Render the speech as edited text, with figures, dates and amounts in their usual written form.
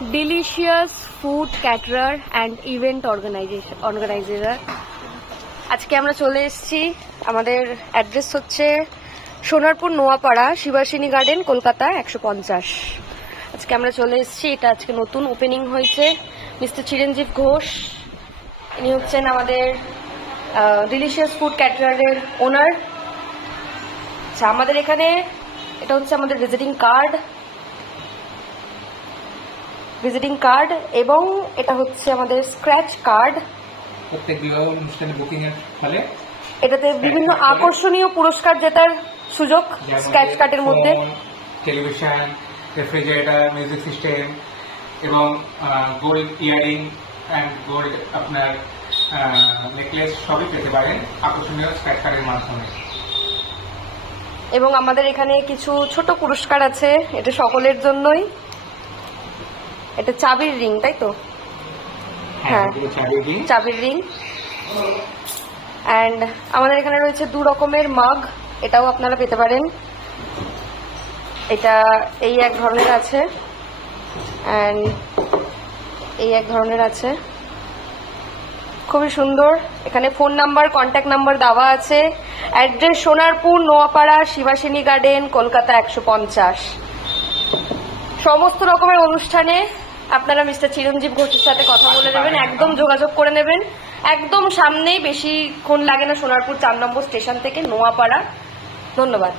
Delicious food caterer and event organiser. আজকে আমরা চলে এসেছি, আমাদের অ্যাড্রেস হচ্ছে সোনারপুর নোয়াপাড়া, শিবাসিনী গার্ডেন, কলকাতা 150। আজকে আমরা চলে এসেছি, এটা আজকে নতুন ওপেনিং হয়েছে। মিস্টার চিরঞ্জীব ঘোষ, ইনি হচ্ছেন আমাদের ডিলিশিয়াস ফুড ক্যাটারারের ওনার। আচ্ছা, আমাদের এখানে এটা হচ্ছে আমাদের ভিজিটিং কার্ড এবং এটা হচ্ছে আমাদের স্ক্র্যাচ কার্ড। প্রত্যেক বিবাহ অনুষ্ঠানে বুকিং এর ফলে এটাতে বিভিন্ন আকর্ষণীয় পুরস্কার জেতার সুযোগ স্ক্র্যাচ কার্ডের মধ্যে। টেলিভিশন, রেফ্রিজারেটর, মিউজিক সিস্টেম এবং গোল্ড ইয়ারিং অ্যান্ড গোল্ড আপনার নেকলেস সবই পেতে পারেন আকর্ষণীয় স্ক্র্যাচ কার্ডের মাধ্যমে। এবং আমাদের এখানে কিছু ছোট পুরস্কার আছে, এটা সকলের জন্যই। এটা চাবির রিং, তাই তো? হ্যাঁ, চাবির রিং। অ্যান্ড আমাদের এখানে রয়েছে 2 রকমের মাগ, এটাও আপনারা পেতে পারেন। এটা এই এক ধরনের আছে অ্যান্ড এই এক ধরনের আছে, খুবই সুন্দর। এখানে ফোন নাম্বার, কন্ট্যাক্ট নাম্বার দেওয়া আছে। Address Sonarpur Noapara, Shibasini garden, Kolkata 150। সমস্ত রকমের অনুষ্ঠানে আপনারা মিস্টার চিরঞ্জীব ঘোষের সাথে কথা বলে নেবেন, একদম যোগাযোগ করে নেবেন। একদম সামনেই, বেশিক্ষণ লাগে না, সোনারপুর 4 নম্বর স্টেশন থেকে নোয়াপাড়া। ধন্যবাদ।